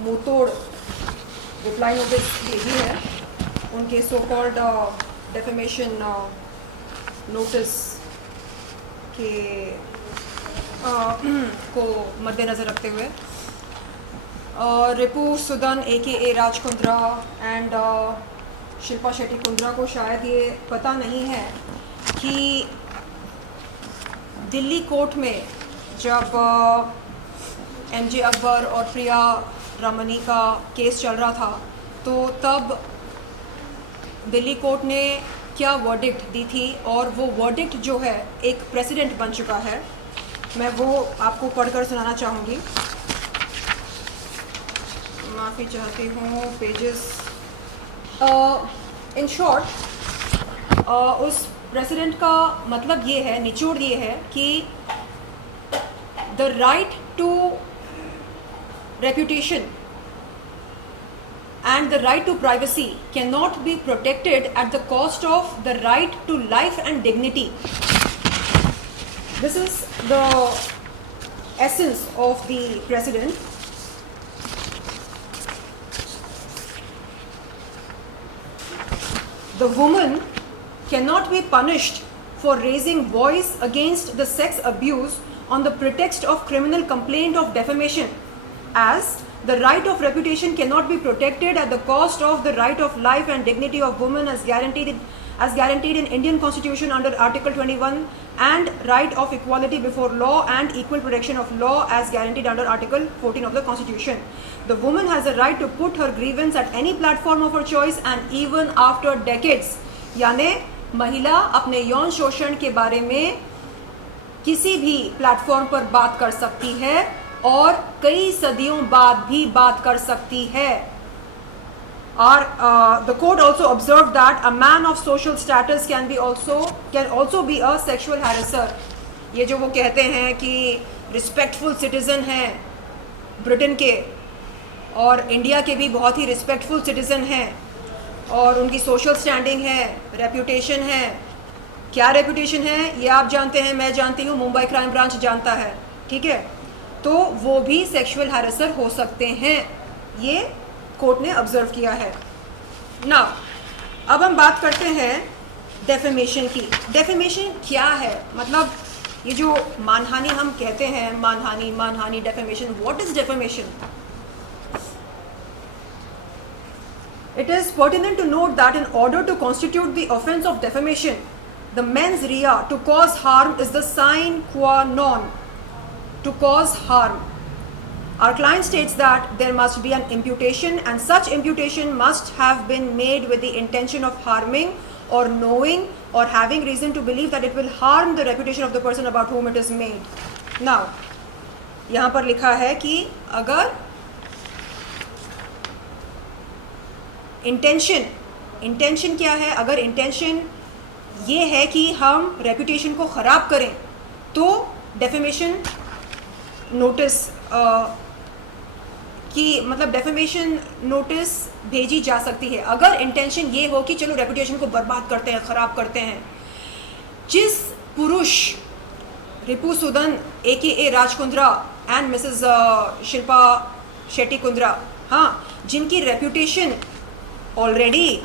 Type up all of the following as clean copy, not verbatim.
मुंह तोड़ reply notice भेजी है उनके सो कॉल्ड डेफेमेशन नोटिस के को मद्देनज़र रखते हुए रिपू सुदन ए राज कुंद्रा एंड शिल्पा शेट्टी कुंद्रा को शायद ये पता नहीं है कि दिल्ली कोर्ट में जब एमजे अकबर और प्रिया रमनी का केस चल रहा था तो तब दिल्ली कोर्ट ने क्या वर्डिक्ट दी थी और वो वर्डिक्ट जो है एक प्रेसिडेंट बन चुका है। मैं वो आपको पढ़कर सुनाना चाहूँगी। माफ़ी चाहती हूँ पेजेस। इन शॉर्ट उस प्रेसिडेंट का मतलब ये है, निचोड़ ये है कि the right to reputation and the right to privacy cannot be protected at the cost of the right to life and dignity. This is the essence of the president. The woman cannot be punished for raising voice against the sex abuse on the pretext of criminal complaint of defamation, as the right of reputation cannot be protected at the cost of the right of life and dignity of women as guaranteed in Indian Constitution under Article 21 and right of equality before law and equal protection of law as guaranteed under Article 14 of the Constitution. The woman has a right to put her grievance at any platform of her choice and even after decades. यानी महिला अपने यौन शोषण के बारे में किसी भी प्लेटफॉर्म पर बात कर सकती है और कई सदियों बाद भी बात कर सकती है। और the court also observed that a man of social status can also be a sexual harasser. ये जो वो कहते हैं कि रिस्पेक्टफुल सिटीजन हैं ब्रिटेन के और इंडिया के भी बहुत ही रिस्पेक्टफुल सिटीजन हैं और उनकी सोशल स्टैंडिंग है, रेप्यूटेशन है। क्या रेप्यूटेशन है ये आप जानते हैं, मैं जानती हूँ, मुंबई क्राइम ब्रांच जानता है, ठीक है। तो वो भी सेक्सुअल हैरेसर हो सकते हैं, ये कोर्ट ने ऑब्जर्व किया है। ना अब हम बात करते हैं डेफेमेशन की। डेफेमेशन क्या है? मतलब ये जो मानहानि हम कहते हैं, मानहानि defamation, what is defamation? It is pertinent to note that in order to constitute the offence of defamation, the mens rea to cause harm is the sine qua non. To cause harm. Our client states that there must be an imputation and such imputation must have been made with the intention of harming or knowing or having reason to believe that it will harm the reputation of the person about whom it is made. Now, यहाँ पर लिखा है कि अगर intention क्या है? अगर intention ये है कि हम रेपुटेशन को ख़राब करें तो डेफेमेशन नोटिस की मतलब डेफेमेशन नोटिस भेजी जा सकती है। अगर इंटेंशन ये हो कि चलो रेपुटेशन को बर्बाद करते हैं, ख़राब करते हैं। जिस पुरुष रिपू सुदन ए राज कुंद्रा एंड मिसेस शिल्पा शेट्टी कुंद्रा, हाँ, जिनकी रेपुटेशन ऑलरेडी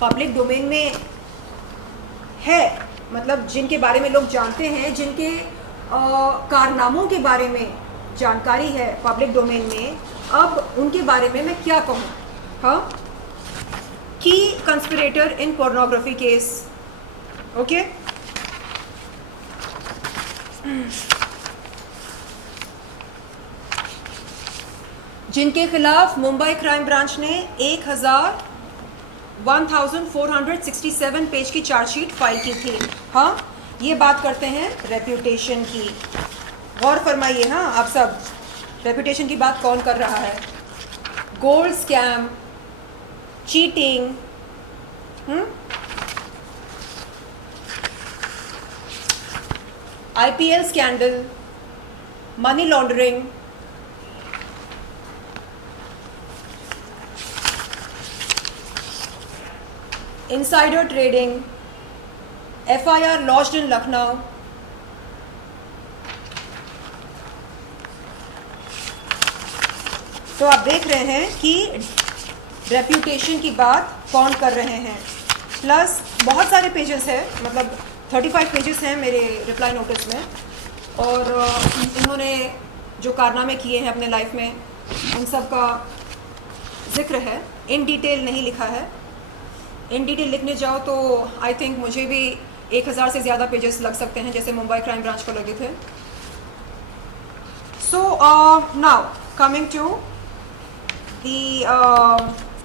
पब्लिक डोमेन में है, मतलब जिनके बारे में लोग जानते हैं, जिनके कारनामों के बारे में जानकारी है पब्लिक डोमेन में, अब उनके बारे में मैं क्या कहूँ? हाँ, की कंस्पिरेटर इन पोर्नोग्राफी केस, ओके। जिनके खिलाफ मुंबई क्राइम ब्रांच ने 1467 पेज की चार्जशीट फाइल की थी। हाँ, ये बात करते हैं रेप्यूटेशन की। गौर फरमाइए, हाँ आप सब, रेप्यूटेशन की बात कौन कर रहा है? Gold scam, cheating, IPL scandal, money laundering, insider trading, FIR lodged in Lucknow, तो आप देख रहे हैं कि रेप्यूटेशन की बात कौन कर रहे हैं, प्लस बहुत सारे पेजेस हैं, मतलब 35 पेजेस हैं मेरे रिप्लाई नोटिस में, और इन्होंने जो कारनामे किए हैं अपने लाइफ में उन सब का जिक्र है। इन डिटेल नहीं लिखा है, इन डिटेल लिखने जाओ तो आई थिंक मुझे भी 1000 से ज़्यादा पेजेस लग सकते हैं, जैसे मुंबई क्राइम ब्रांच को लगे थे। So now coming to the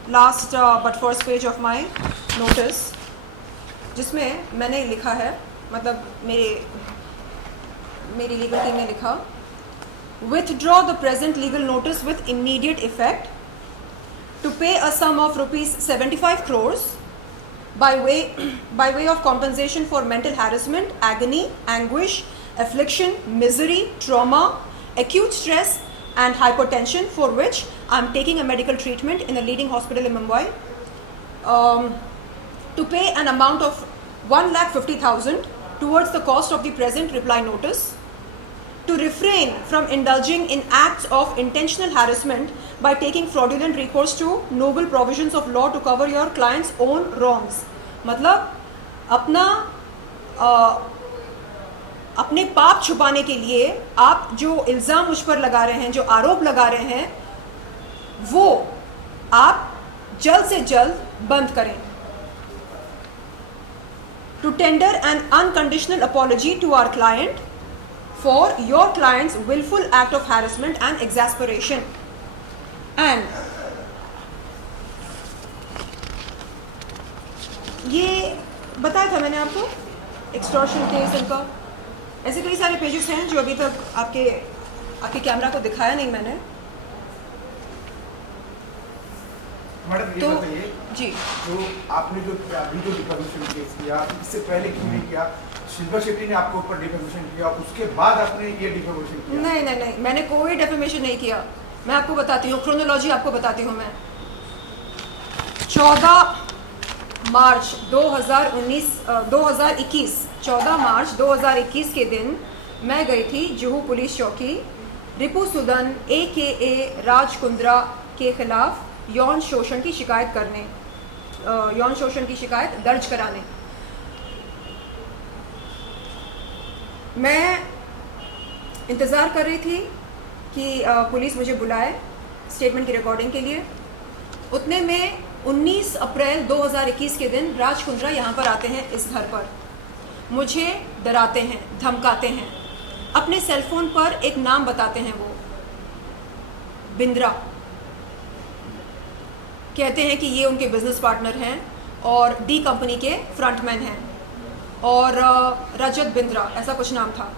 last but first page of my notice, जिसमें मैंने लिखा है, मतलब मेरी लीगल टीम ने लिखा, withdraw the present legal notice with immediate effect to pay a sum of rupees 75 crores by way of compensation for mental harassment, agony, anguish, affliction, misery, trauma, acute stress and hypertension, for which I am taking a medical treatment in a leading hospital in Mumbai, to pay an amount of 1,50,000 towards the cost of the present reply notice, to refrain from indulging in acts of intentional harassment by taking fraudulent recourse to noble provisions of law to cover your client's own wrongs. मतलब अपने पाप छुपाने के लिए आप जो इल्ज़ाम मुझ पर लगा रहे हैं, जो आरोप लगा रहे हैं, वो आप जल्द से जल्द बंद करें. To tender an unconditional apology to our client for your client's willful act of harassment and exasperation, and ये बताया था मैंने आपको एक्सटॉर्शन केस, इनका ऐसे कई सारे पेजेस हैं जो अभी तक आपके कैमरा को दिखाया नहीं मैंने. मैडम तो ये बताइए जी, जो आपने जो अभी जो डिफेमेशन केस किया, इससे पहले क्यों नहीं किया? शिल्पा शेट्टी ने आपके ऊपर डिफेमेशन किया, उसके बाद आपने ये डिफेमेशन किया? नहीं, मैंने कोई डेफेमेशन नहीं किया. मैं आपको बताती हूँ, क्रोनोलॉजी आपको बताती हूँ. मैं 14 मार्च 2021 के दिन मैं गई थी जुहू पुलिस चौकी रिपू सुदन AKA राज कुंद्रा के खिलाफ यौन शोषण की शिकायत करने, यौन शोषण की शिकायत दर्ज कराने. मैं इंतज़ार कर रही थी कि पुलिस मुझे बुलाए स्टेटमेंट की रिकॉर्डिंग के लिए. उतने में 19 अप्रैल 2021 के दिन राज कुंद्रा यहाँ पर आते हैं, इस घर पर मुझे डराते हैं, धमकाते हैं. अपने सेलफोन पर एक नाम बताते हैं, वो बिंद्रा. कहते हैं कि ये उनके बिजनेस पार्टनर हैं और डी कंपनी के फ्रंटमैन हैं, और रजत बिंद्रा ऐसा कुछ नाम था.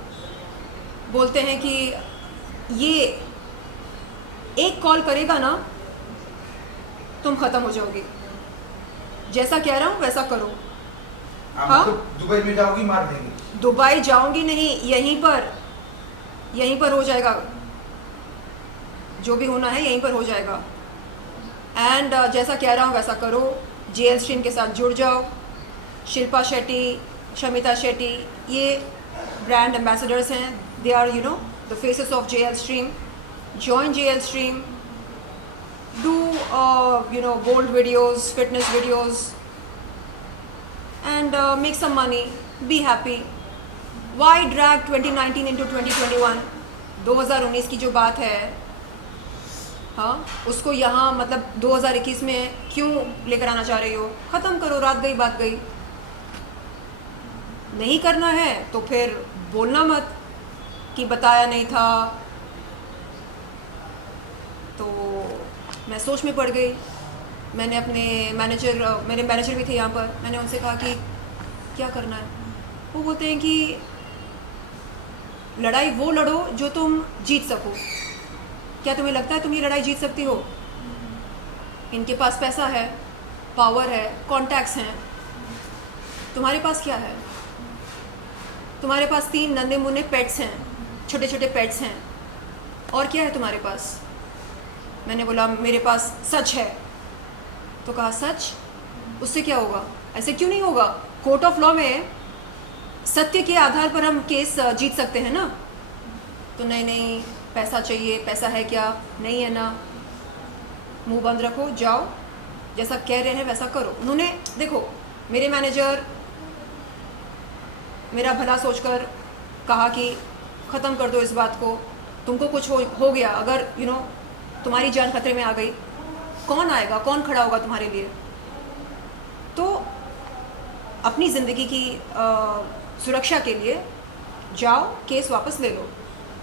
बोलते हैं कि ये एक कॉल करेगा ना तुम खत्म हो जाओगी, जैसा कह रहा हूँ वैसा करो. हाँ, तो दुबई में जाओगी, मार देंगे. दुबई जाऊंगी नहीं, यहीं पर हो जाएगा, जो भी होना है यहीं पर हो जाएगा. एंड जैसा कह रहा हूँ वैसा करो. JL स्ट्रीम के साथ जुड़ जाओ. शिल्पा शेट्टी, शमिता शेट्टी, ये ब्रांड एम्बेसडर्स हैं. They are the faces of JL stream. Join JL stream, do bold videos, fitness videos, and make some money, be happy. Why drag 2019 into 2021? 2019 की जो बात है, हाँ, उसको यहाँ मतलब 2021 में क्यों लेकर आना चाह रही हो? ख़त्म करो, रात गई बात गई. नहीं करना है तो फिर बोलना मत कि बताया नहीं था. तो मैं सोच में पड़ गई. मैंने अपने मेरे मैनेजर भी थे यहाँ पर, मैंने उनसे कहा कि क्या करना है. वो बोलते हैं कि लड़ाई वो लड़ो जो तुम जीत सको. क्या तुम्हें लगता है तुम ये लड़ाई जीत सकती हो? इनके पास पैसा है, पावर है, कॉन्टैक्ट्स हैं. तुम्हारे पास क्या है? तुम्हारे पास 3 नन्हे मुन्ने पेट्स हैं, छोटे छोटे पेट्स हैं. और क्या है तुम्हारे पास? मैंने बोला मेरे पास सच है. तो कहा सच, उससे क्या होगा? ऐसे क्यों नहीं होगा? कोर्ट ऑफ लॉ में सत्य के आधार पर हम केस जीत सकते हैं ना. तो नहीं, पैसा चाहिए. पैसा है क्या? नहीं है ना. मुंह बंद रखो, जाओ, जैसा कह रहे हैं वैसा करो। उन्होंने देखो, मेरे मैनेजर मेरा भला सोचकर कहा कि ख़त्म कर दो इस बात को, तुमको कुछ हो गया, अगर तुम्हारी जान खतरे में आ गई, कौन आएगा, कौन खड़ा होगा तुम्हारे लिए? तो अपनी ज़िंदगी की सुरक्षा के लिए जाओ, केस वापस ले लो।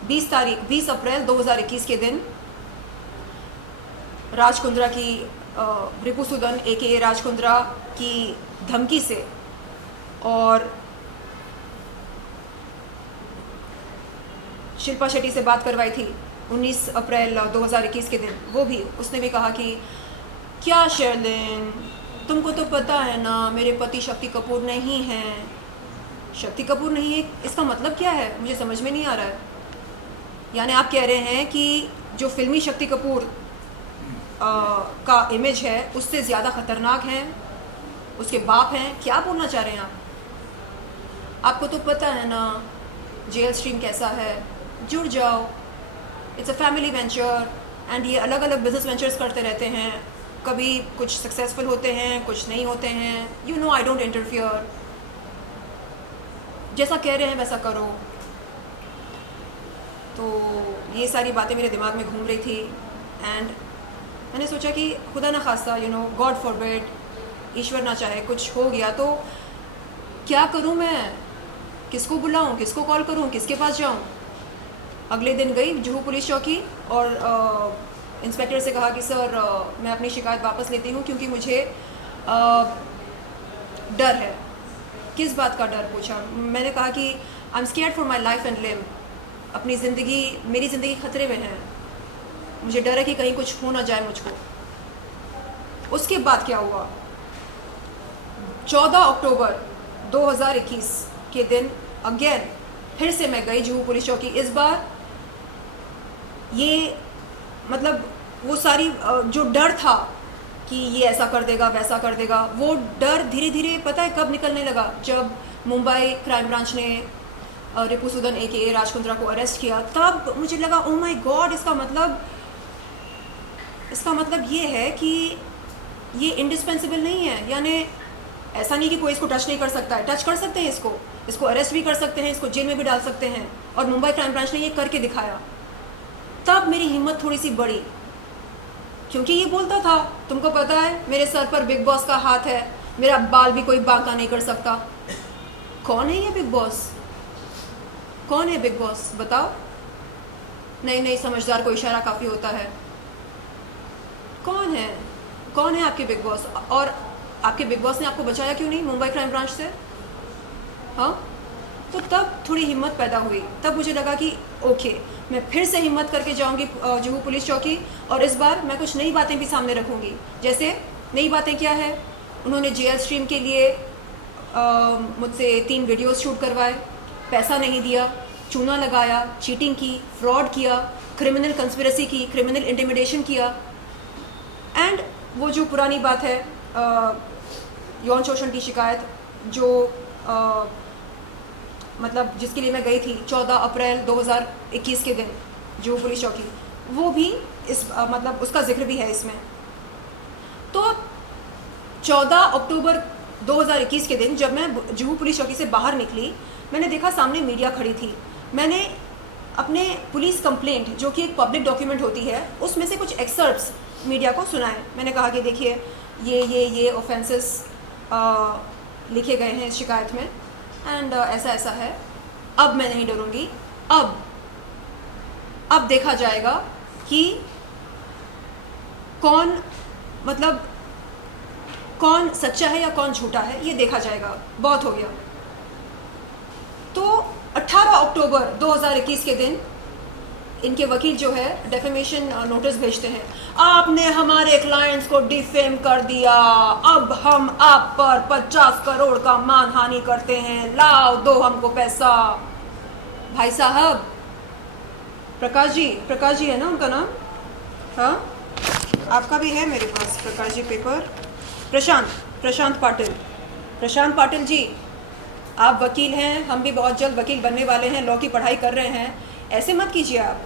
20 अप्रैल 2021 के दिन राज कुंद्रा की रिपुसुदन AKA राज कुंद्रा की धमकी से और शिल्पा शेट्टी से बात करवाई थी 19 अप्रैल 2021 के दिन। वो भी उसने भी कहा कि क्या शर्लिन, तुमको तो पता है ना मेरे पति शक्ति कपूर नहीं हैं। शक्ति कपूर नहीं है, इसका मतलब क्या है? मुझे समझ में नहीं आ रहा है। यानी आप कह रहे हैं कि जो फिल्मी शक्ति कपूर का इमेज है उससे ज़्यादा ख़तरनाक हैं उसके बाप हैं? क्या बोलना चाह रहे हैं आप? आपको तो पता है ना जेल स्ट्रीम कैसा है, जुड़ जाओ, it's a family venture and ये अलग अलग बिजनेस वेंचर्स करते रहते हैं, कभी कुछ सक्सेसफुल होते हैं, कुछ नहीं होते हैं। आई डोंट इंटरफियर, जैसा कह रहे हैं वैसा करो। तो ये सारी बातें मेरे दिमाग में घूम रही थी एंड मैंने सोचा कि खुदा ना खास्ता गॉड फॉरबिड, ईश्वर ना चाहे कुछ हो गया तो क्या करूं मैं? किसको बुलाऊं, किसको कॉल करूं, किसके पास जाऊं? अगले दिन गई जुहू पुलिस चौकी और इंस्पेक्टर से कहा कि सर मैं अपनी शिकायत वापस लेती हूं क्योंकि मुझे डर है। किस बात का डर पूछा। मैंने कहा कि I am scared for my life and limb, अपनी ज़िंदगी, मेरी ज़िंदगी खतरे में है, मुझे डर है कि कहीं कुछ हो ना जाए मुझको। उसके बाद क्या हुआ, 14 अक्टूबर 2021 के दिन अगेन फिर से मैं गई जुहू पुलिस चौकी। इस बार ये मतलब वो सारी जो डर था कि ये ऐसा कर देगा वैसा कर देगा, वो डर धीरे धीरे पता है कब निकलने लगा, जब मुंबई क्राइम ब्रांच ने रिपुसुदन AKA राज कुंद्रा को अरेस्ट किया। तब मुझे लगा ओ माय गॉड, इसका मतलब ये है कि ये इंडिस्पेंसिबल नहीं है। यानी ऐसा नहीं कि कोई इसको टच नहीं कर सकता है, टच कर सकते हैं, इसको अरेस्ट भी कर सकते हैं, इसको जेल में भी डाल सकते हैं। और मुंबई क्राइम ब्रांच ने ये करके दिखाया। तब मेरी हिम्मत थोड़ी सी बढ़ी, क्योंकि ये बोलता था तुमको पता है मेरे सर पर बिग बॉस का हाथ है, मेरा बाल भी कोई बांका नहीं कर सकता। कौन है ये बिग बॉस? कौन है बिग बॉस बताओ? नहीं, समझदार को इशारा काफ़ी होता है। कौन है आपके बिग बॉस? और आपके बिग बॉस ने आपको बचाया क्यों नहीं मुंबई क्राइम ब्रांच से? हाँ, तो तब थोड़ी हिम्मत पैदा हुई। तब मुझे लगा कि ओके, मैं फिर से हिम्मत करके जाऊंगी जुहू पुलिस चौकी और इस बार मैं कुछ नई बातें भी सामने रखूंगी। जैसे नई बातें क्या है, उन्होंने जेल स्ट्रीम के लिए मुझसे 3 वीडियोस शूट करवाए, पैसा नहीं दिया, चूना लगाया, चीटिंग की, फ्रॉड किया, क्रिमिनल कंस्पिरेसी की, क्रिमिनल इंटिमिडेशन किया। एंड वो जो पुरानी बात है यौन शोषण की शिकायत, जो मतलब जिसके लिए मैं गई थी 14 अप्रैल 2021 के दिन जुहू पुलिस चौकी, वो भी इस मतलब उसका जिक्र भी है इसमें। तो 14 अक्टूबर 2021 के दिन जब मैं जुहू पुलिस चौकी से बाहर निकली, मैंने देखा सामने मीडिया खड़ी थी। मैंने अपने पुलिस कंप्लेंट, जो कि एक पब्लिक डॉक्यूमेंट होती है, उसमें से कुछ एक्सर्प्स मीडिया को सुनाए। मैंने कहा कि देखिए ये ऑफेंसेस लिखे गए हैं इस शिकायत में एंड ऐसा है। अब मैं नहीं डरूंगी। अब देखा जाएगा कि कौन सच्चा है या कौन झूठा है, ये देखा जाएगा। बहुत हो गया। तो 18 अक्टूबर 2021 के दिन इनके वकील जो है डेफेमेशन नोटिस भेजते हैं, आपने हमारे क्लाइंट्स को डिफेम कर दिया, अब हम आप पर 50 करोड़ का मानहानि करते हैं, लाओ दो हमको पैसा। भाई साहब, प्रकाश जी है ना उनका नाम? हाँ, आपका भी है मेरे पास प्रकाश जी पेपर। प्रशांत पाटिल जी, आप वकील हैं, हम भी बहुत जल्द वकील बनने वाले हैं, लॉ की पढ़ाई कर रहे हैं। ऐसे मत कीजिए आप।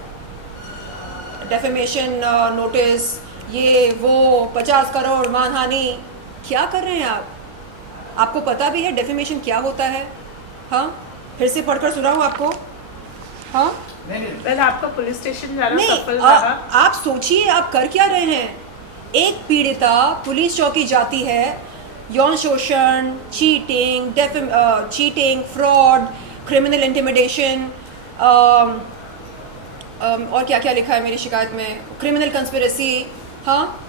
डेफेमेशन नोटिस, ये वो 50 करोड़ मानहानि, क्या कर रहे हैं आप? आपको पता भी है डेफेमेशन क्या होता है? हाँ, फिर से पढ़कर सुनाऊं आपको? हाँ नहीं पहले आपका पुलिस स्टेशन जाना नहीं, सफल रहा। आप सोचिए आप कर क्या रहे हैं। एक पीड़िता पुलिस चौकी जाती है, यौन शोषण, चीटिंग, फ्रॉड, क्रिमिनल इंटिमिडेशन, और क्या क्या लिखा है मेरी शिकायत में, क्रिमिनल कंस्पिरेसी। हाँ,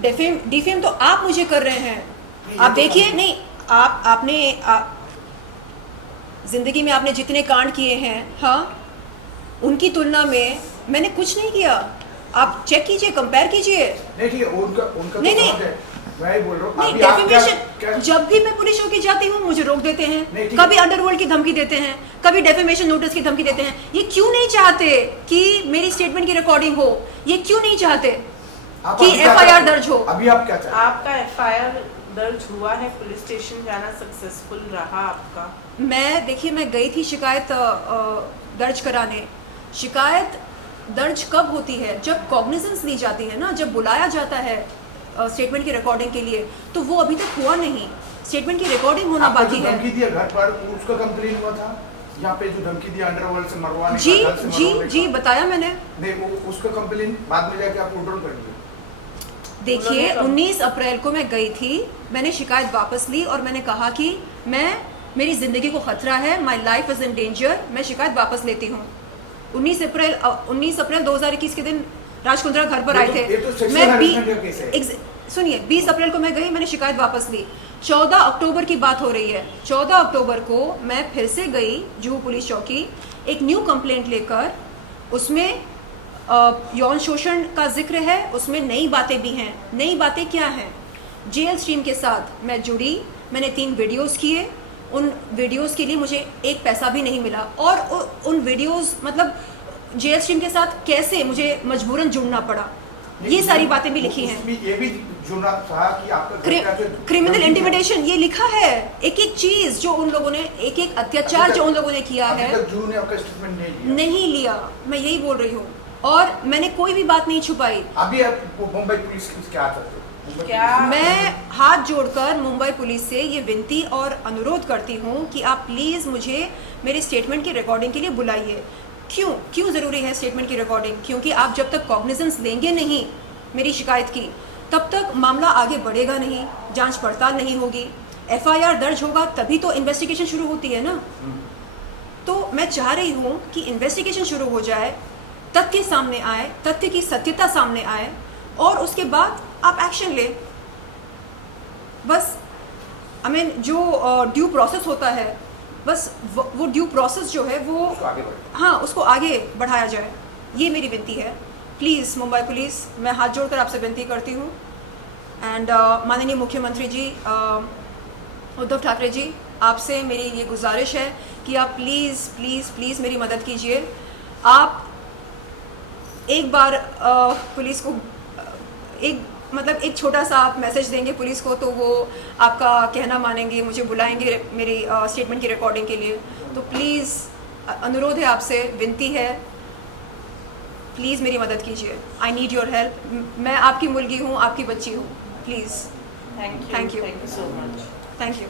डिफेम तो आप मुझे कर रहे हैं। आप देखिए, नहीं आपने जिंदगी में आपने जितने कांड किए हैं, हाँ, उनकी तुलना में मैंने कुछ नहीं किया। आप चेक कीजिए, कंपेयर कीजिए। नहीं ठीक है, उनका नहीं, तो नहीं। समझ है। मैं ही बोल रहा हूँ नहीं, अभी आप डेफेमेशन, जब भी मैं पुलिस चौकी जाती हूँ मुझे रोक देते नहीं, हैं, ठीक कभी अंडरवर्ल्ड की धमकी देते हैं, कभी डेफेमेशन नोटिस की धमकी देते हैं। ये क्यों नहीं चाहते कि मेरी स्टेटमेंट की रिकॉर्डिंग हो? ये क्यों नहीं चाहते आप कि अभी क्या FIR चाहते हैं? दर्ज हो? अभी आप क्या चाहते हैं? आपका एफआईआर दर्ज हुआ है, पुलिस स्टेशन जाना सक्सेसफुल रहा आपका। मैं देखिए, मैं गई थी शिकायत दर्ज कराने। शिकायत दर्ज कब होती है? जब कॉग्निजेंस ली जाती है ना, जब बुलाया जाता है स्टेटमेंट की रिकॉर्डिंग के लिए, तो वो अभी तक हुआ नहीं। स्टेटमेंट की रिकॉर्डिंग होना आपको बाकी जो है। धमकी दिया घर पर, उसका कंप्लेन हुआ था? यहाँ पे जो धमकी दिया अंडरवर्ल्ड से मरवाने जी का, घर से जी मरवाने जी, का। बताया मैंने। नहीं, वो उसका कंप्लेन बाद में जाके आप उल्टन कर दिए। देखिए, उन्होंने 19 अप्रैल को मैं गई थी, मैंने शिकायत वापस ली और मैंने कहा कि मेरी ज़िंदगी को खतरा है, my life is in danger, मैं शिकायत वापस लेती हूँ। 19 अप्रैल 2021 के दिन राज कुंद्रा घर पर ये आए तो- थे। ये तो sexual मैं harassment का केस है। सुनिए, 20 अप्रैल को मैं गई, मैंने शिकायत वापस ली। 14 अक्टूबर की बात हो रही है। 14 अक्टूबर को मैं फिर से गई जुहू पुलिस चौकी, एक न्यू कंप्लेंट लेकर। उसमें यौन शोषण का जिक्र है, उसमें नई बातें भी हैं। नई बातें क्या हैं? जेएल स्ट्रीम के साथ मैं जुड़ी, मैंने 3 वीडियोस किए। उन वीडियोस के लिए मुझे एक पैसा भी नहीं मिला, और उन वीडियोस मतलब जेएल स्ट्रीम के साथ कैसे मुझे मजबूरन जुड़ना पड़ा, ये सारी बातें भी लिखी हैं। उसमें ये भी जुड़ा था कि आपका घर पे आके क्रिमिनल धमकी इंटिमिडेशन, ये लिखा है। एक एक चीज जो उन लोगों ने, एक एक अत्याचार जो उन लोगों ने किया अभी है, तक जून ने आपका स्टेटमेंट नहीं लिया। नहीं लिया। मैं यही बोल रही हूँ, और मैंने कोई भी बात नहीं छुपाई। अभी आप मुंबई पुलिस की क्या चाहते हो? मुंबई क्या? पुलिस- मैं हाथ जोड़कर मुंबई पुलिस से ये विनती और अनुरोध करती हूँ कि आप प्लीज़ मुझे मेरी स्टेटमेंट की रिकॉर्डिंग के लिए बुलाइए। क्यों ज़रूरी है स्टेटमेंट की रिकॉर्डिंग? क्योंकि आप जब तक कॉग्निजेंस लेंगे नहीं मेरी शिकायत की, तब तक मामला आगे बढ़ेगा नहीं, जांच पड़ताल नहीं होगी, FIR दर्ज होगा तभी तो इन्वेस्टिगेशन शुरू होती है ना। तो मैं चाह रही हूँ कि इन्वेस्टिगेशन शुरू हो जाए, तथ्य सामने आए, तथ्य की सत्यता सामने आए, और उसके बाद आप एक्शन ले। बस जो ड्यू प्रोसेस होता है, बस वो ड्यू प्रोसेस जो है वो उसको आगे बढ़े। हाँ, उसको आगे बढ़ाया जाए, ये मेरी विनती है। प्लीज़ मुंबई पुलिस, मैं हाथ जोड़कर आपसे विनती करती हूँ। एंड माननीय मुख्यमंत्री जी उद्धव ठाकरे जी, आपसे मेरी ये गुजारिश है कि आप प्लीज़ प्लीज़ प्लीज़ मेरी मदद कीजिए। आप एक बार पुलिस को एक छोटा सा आप मैसेज देंगे पुलिस को, तो वो आपका कहना मानेंगे, मुझे बुलाएंगे मेरी स्टेटमेंट की रिकॉर्डिंग के लिए। तो प्लीज़ अनुरोध है आपसे, विनती है, प्लीज़ मेरी मदद कीजिए। I need your help. मैं आपकी मुलगी हूँ, आपकी बच्ची हूँ। Please, thank Thank you. So much. Thank you.